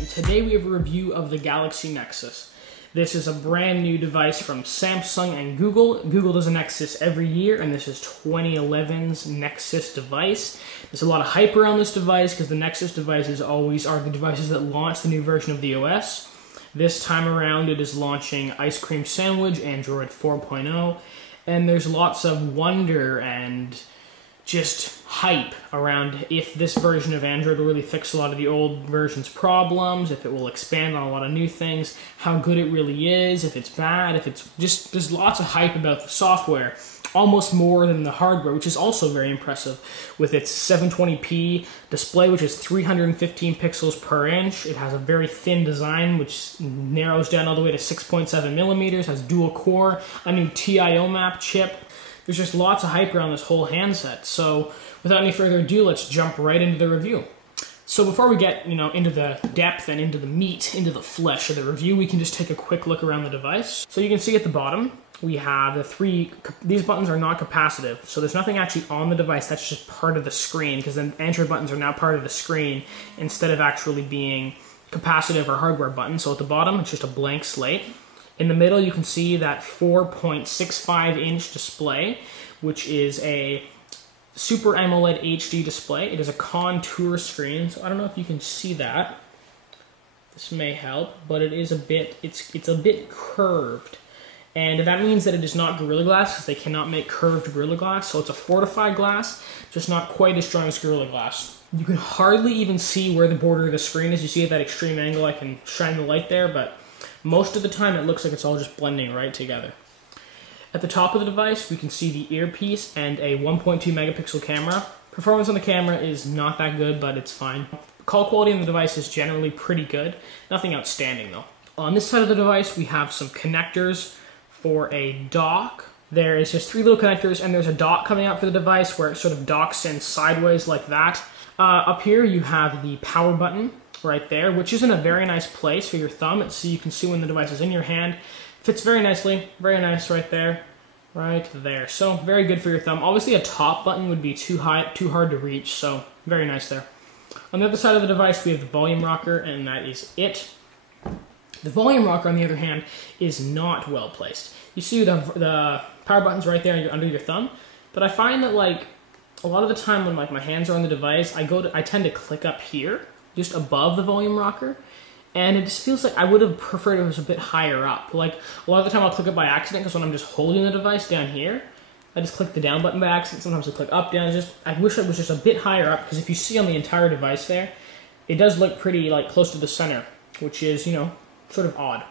and today we have a review of the Galaxy Nexus. This is a brand new device from Samsung and Google. Google does a Nexus every year, and this is 2011's Nexus device. There's a lot of hype around this device because the Nexus devices always are the devices that launch the new version of the OS. This time around it is launching Ice Cream Sandwich, Android 4.0, and there's lots of wonder and just hype around if this version of Android will really fix a lot of the old version's problems, if it will expand on a lot of new things, how good it really is, if it's bad, if it's just, there's lots of hype about the software, almost more than the hardware, which is also very impressive with its 720p display, which is 315 pixels per inch. It has a very thin design, which narrows down all the way to 6.7 millimeters, has dual core, a new TIO map chip. There's just lots of hype around this whole handset. So without any further ado, let's jump right into the review. So before we get into the depth and into the meat, into the flesh of the review, we can just take a quick look around the device. So you can see at the bottom, we have these buttons are not capacitive. So there's nothing actually on the device, that's just part of the screen, because the Android buttons are now part of the screen instead of actually being capacitive or hardware buttons. So at the bottom, it's just a blank slate. In the middle, you can see that 4.65-inch display, which is a Super AMOLED HD display. It is a contour screen, so I don't know if you can see that. This may help, but it is a bit, it's a bit curved. And that means that it is not Gorilla Glass, because they cannot make curved Gorilla Glass, so it's a fortified glass, just not quite as strong as Gorilla Glass. You can hardly even see where the border of the screen is. You see at that extreme angle, I can shine the light there, but most of the time it looks like it's all just blending right together. At the top of the device, we can see the earpiece and a 1.2 megapixel camera. Performance on the camera is not that good, but it's fine. Call quality on the device is generally pretty good. Nothing outstanding though. On this side of the device, we have some connectors for a dock. There is just 3 little connectors, and there's a dock coming out for the device where it sort of docks in sideways like that. Up here you have the power button right there, which is in a very nice place for your thumb, so you can see when the device is in your hand. Fits very nicely, very nice right there, so very good for your thumb. Obviously a top button would be too hard to reach, so very nice there. On the other side of the device we have the volume rocker, and that is it. The volume rocker, on the other hand, is not well placed. You see the power button's right there under your thumb, but I find that a lot of the time when my hands are on the device, I tend to click up here, just above the volume rocker, and it just feels like I would have preferred it was a bit higher up. Like, a lot of the time I'll click it by accident, because when I'm just holding the device down here, I just click the down button by accident. Sometimes I click up, down. I wish it was just a bit higher up, because if you see on the entire device there, it does look pretty close to the center, which is, sort of odd.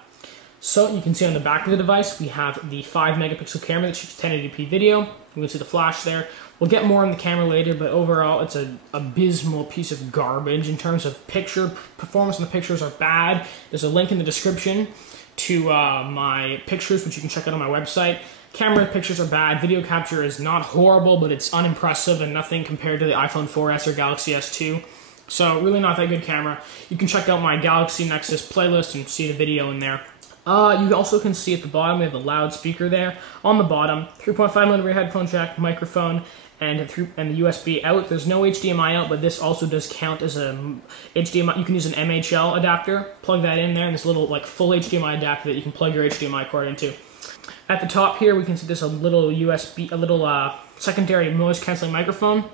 So you can see on the back of the device, we have the 5 megapixel camera that shoots 1080p video. You can see the flash there. We'll get more on the camera later, but overall it's an abysmal piece of garbage in terms of picture. Performance and the pictures are bad. There's a link in the description to my pictures, which you can check out on my website. Camera pictures are bad. Video capture is not horrible, but it's unimpressive and nothing compared to the iPhone 4S or Galaxy S2. So really not that good camera. You can check out my Galaxy Nexus playlist and see the video in there. You also can see at the bottom we have the loudspeaker there. On the bottom, 3.5mm headphone jack, microphone, and the USB out. There's no HDMI out, but this also does count as a HDMI. You can use an MHL adapter, plug that in there, and this little full HDMI adapter that you can plug your HDMI cord into. At the top here, we can see there's a little secondary noise canceling microphone.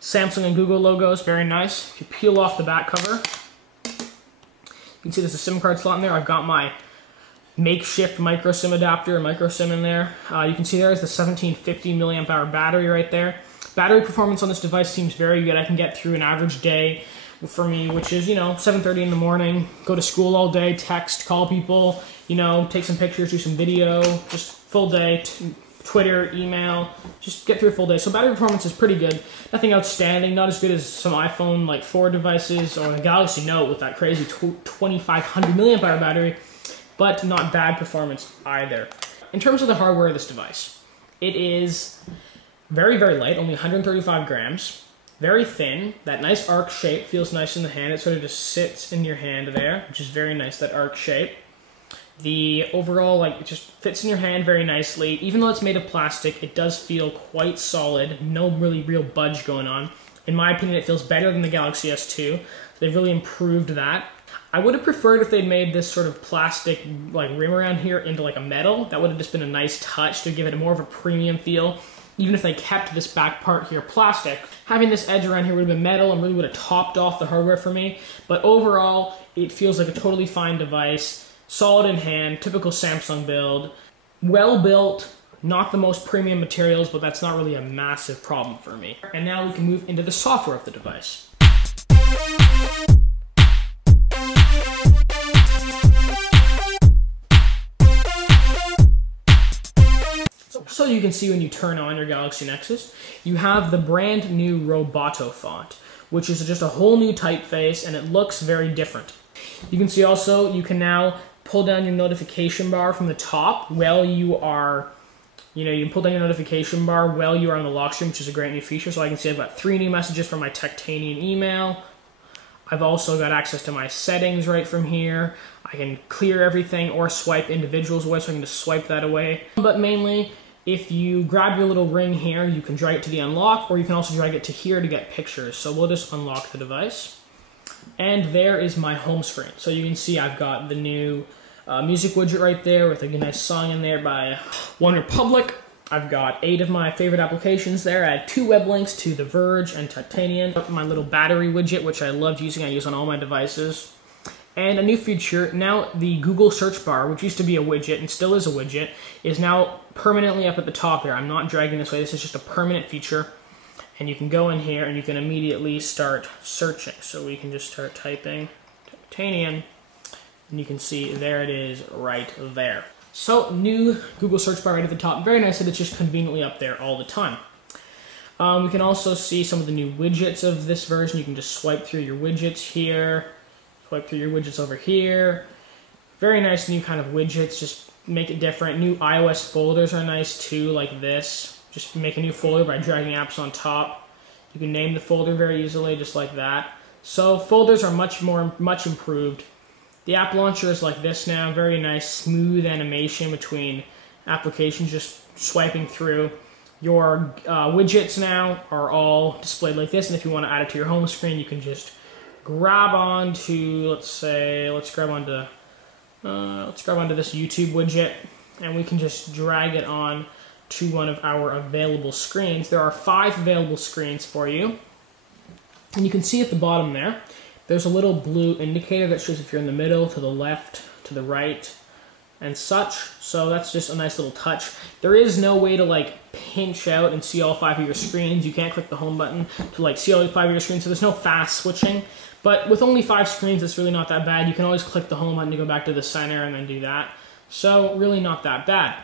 Samsung and Google logos, very nice. If you peel off the back cover, you can see there's a SIM card slot in there. I've got my makeshift micro SIM adapter and micro SIM in there. You can see there is the 1750 milliamp hour battery right there. Battery performance on this device seems very good. I can get through an average day for me, which is 7:30 in the morning, go to school all day, text, call people, take some pictures, do some video, just full day. Twitter, email, just get through a full day. So battery performance is pretty good. Nothing outstanding, not as good as some iPhone 4 devices or the Galaxy Note with that crazy 2500 milliamp hour battery, but not bad performance either. In terms of the hardware of this device, it is very, very light, only 135 grams, very thin. That nice arc shape feels nice in the hand. It sort of just sits in your hand there, which is very nice, that arc shape. The overall, it just fits in your hand very nicely. Even though it's made of plastic, it does feel quite solid. No really real budge going on. In my opinion, it feels better than the Galaxy S2. They've really improved that. I would have preferred if they'd made this sort of plastic like rim around here into like a metal. That would have just been a nice touch to give it more of a premium feel. Even if they kept this back part here plastic, having this edge around here would have been metal and really would have topped off the hardware for me. But overall, it feels like a totally fine device, solid in hand, typical Samsung build, well built, not the most premium materials, but that's not really a massive problem for me. And now we can move into the software of the device. So you can see when you turn on your Galaxy Nexus, you have the brand new Roboto font, which is just a whole new typeface, and it looks very different. You can see also, you can now pull down your notification bar from the top while you are, you can pull down your notification bar while you are on the lock screen, which is a great new feature. So I can see I've got 3 new messages from my Techtainian email. I've also got access to my settings right from here. I can clear everything or swipe individuals away, so I can just swipe that away. But mainly, if you grab your little ring here, you can drag it to the unlock, or you can also drag it to here to get pictures. So we'll just unlock the device. And there is my home screen. So you can see I've got the new music widget right there with a nice song in there by OneRepublic. I've got 8 of my favorite applications there. I had 2 web links to The Verge and Techtainian. My little battery widget, which I loved using, I use on all my devices. And a new feature, now the Google search bar, which used to be a widget and still is a widget, is now permanently up at the top there. I'm not dragging this way, this is just a permanent feature. And you can go in here and you can immediately start searching. So we can just start typing Techtainian, and you can see there it is right there. So new Google search bar right at the top. Very nice that it's just conveniently up there all the time. We can also see some of the new widgets of this version. You can just swipe through your widgets here. Swipe through your widgets over here. Very nice new kind of widgets, just make it different. New iOS folders are nice too, like this. Just make a new folder by dragging apps on top. You can name the folder very easily, just like that. So folders are much improved. The app launcher is like this now, very nice, smooth animation between applications, just swiping through. Your widgets now are all displayed like this, and if you want to add it to your home screen, you can just grab onto, let's grab onto this YouTube widget, and we can just drag it on to one of our available screens. There are 5 available screens for you, and you can see at the bottom there's a little blue indicator that shows if you're in the middle, to the left, to the right, and such. So that's just a nice little touch. There is no way to like pinch out and see all 5 of your screens. You can't click the home button to like see all 5 of your screens, so there's no fast switching. But with only 5 screens, it's really not that bad. You can always click the home button to go back to the center and then do that. So really not that bad.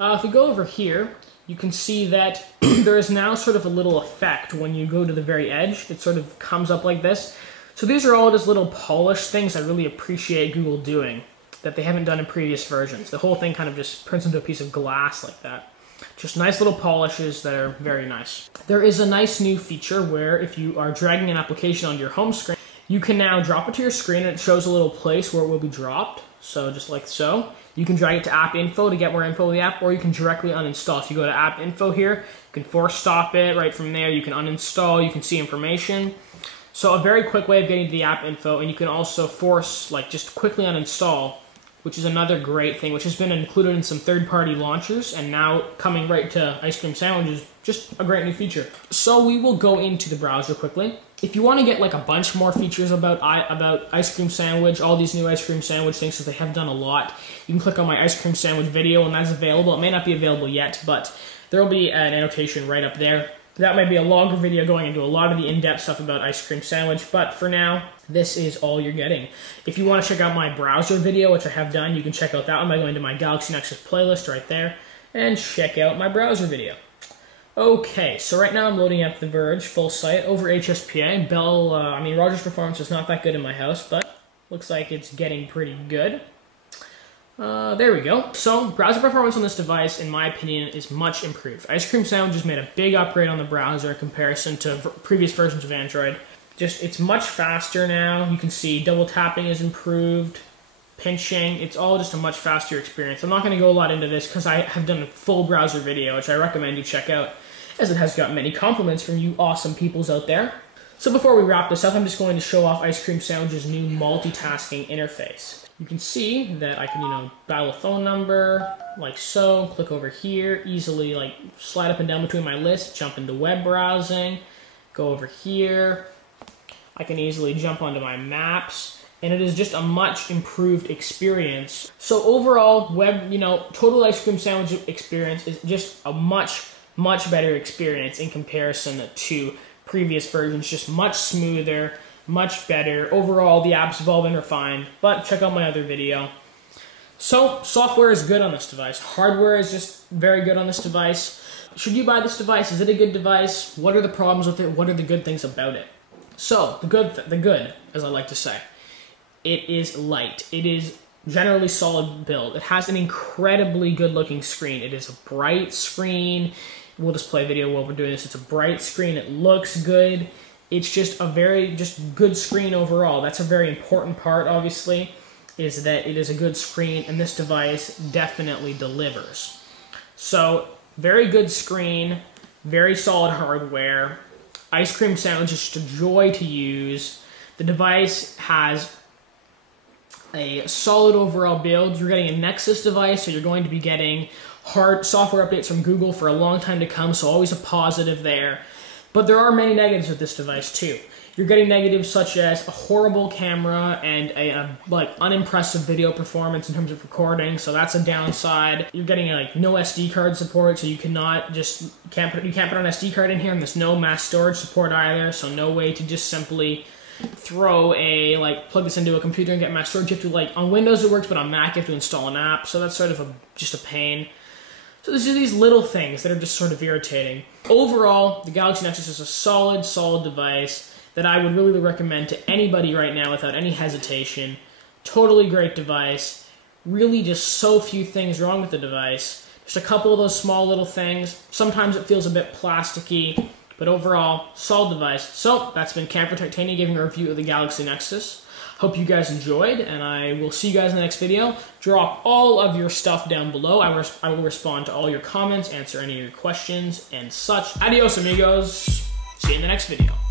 If we go over here, you can see that there is now sort of a little effect when you go to the very edge. It sort of comes up like this. So these are all just little polished things I really appreciate Google doing that they haven't done in previous versions. The whole thing kind of just turns into a piece of glass like that. Just nice little polishes that are very nice. There is a nice new feature where if you are dragging an application onto your home screen, you can now drop it to your screen and it shows a little place where it will be dropped. So just like so. You can drag it to app info to get more info of the app, or you can directly uninstall. If you go to app info here, you can force stop it right from there. You can uninstall, you can see information. So a very quick way of getting to the app info, and you can also force, like, just quickly uninstall, which is another great thing, which has been included in some third-party launchers, and now coming right to Ice Cream Sandwich is just a great new feature. So we will go into the browser quickly. If you want to get like a bunch more features about Ice Cream Sandwich, all these new Ice Cream Sandwich things, because they have done a lot, you can click on my Ice Cream Sandwich video, and that's available. It may not be available yet, but there will be an annotation right up there. That might be a longer video going into a lot of the in-depth stuff about Ice Cream Sandwich, but for now, this is all you're getting. If you want to check out my browser video, which I have done, you can check out that one by going to my Galaxy Nexus playlist right there, and check out my browser video. Okay, so right now I'm loading up The Verge full site over HSPA. Roger's performance is not that good in my house, but looks like it's getting pretty good. There we go. So, browser performance on this device, in my opinion, is much improved. Ice Cream Sandwich has made a big upgrade on the browser in comparison to previous versions of Android. It's much faster now. You can see double tapping is improved, pinching. It's all just a much faster experience. I'm not going to go a lot into this because I have done a full browser video, which I recommend you check out, as it has got many compliments from you awesome peoples out there. So before we wrap this up, I'm just going to show off Ice Cream Sandwich's new multitasking interface. You can see that I can, dial a phone number, like so, click over here, easily slide up and down between my lists, jump into web browsing, go over here. I can easily jump onto my maps, and it is just a much improved experience. So overall, Total Ice Cream Sandwich experience is just a much better experience in comparison to previous versions, just much smoother, much better. Overall, the apps have all been refined, but check out my other video. So, software is good on this device. Hardware is just very good on this device. Should you buy this device? Is it a good device? What are the problems with it? What are the good things about it? So, the good, as I like to say, it is light. It is generally solid build. It has an incredibly good looking screen. It is a bright screen. We'll just play video while we're doing this. It's a bright screen. It looks good. It's just a very good screen overall. That's a very important part, obviously, is that it is a good screen, and this device definitely delivers. So, very good screen, very solid hardware. Ice Cream Sandwich is just a joy to use. The device has a solid overall build. You're getting a Nexus device, so you're going to be getting hard software updates from Google for a long time to come, so always a positive there. But there are many negatives with this device too. You're getting negatives such as a horrible camera and a unimpressive video performance in terms of recording, so that's a downside. You're getting no SD card support, so you cannot you can't put an SD card in here, and there's no mass storage support either, so no way to just simply throw plug this into a computer and get mass storage. You have to on Windows it works, but on Mac you have to install an app, so that's sort of just a pain. So there's these little things that are just sort of irritating. Overall, the Galaxy Nexus is a solid device that I would really recommend to anybody right now without any hesitation. Totally great device. Really just so few things wrong with the device. Just a couple of those small little things. Sometimes it feels a bit plasticky, but overall, solid device. So, that's been Cam for Techtainian giving a review of the Galaxy Nexus. Hope you guys enjoyed, and I will see you guys in the next video. Drop all of your stuff down below. I will respond to all your comments, answer any of your questions, and such. Adios, amigos. See you in the next video.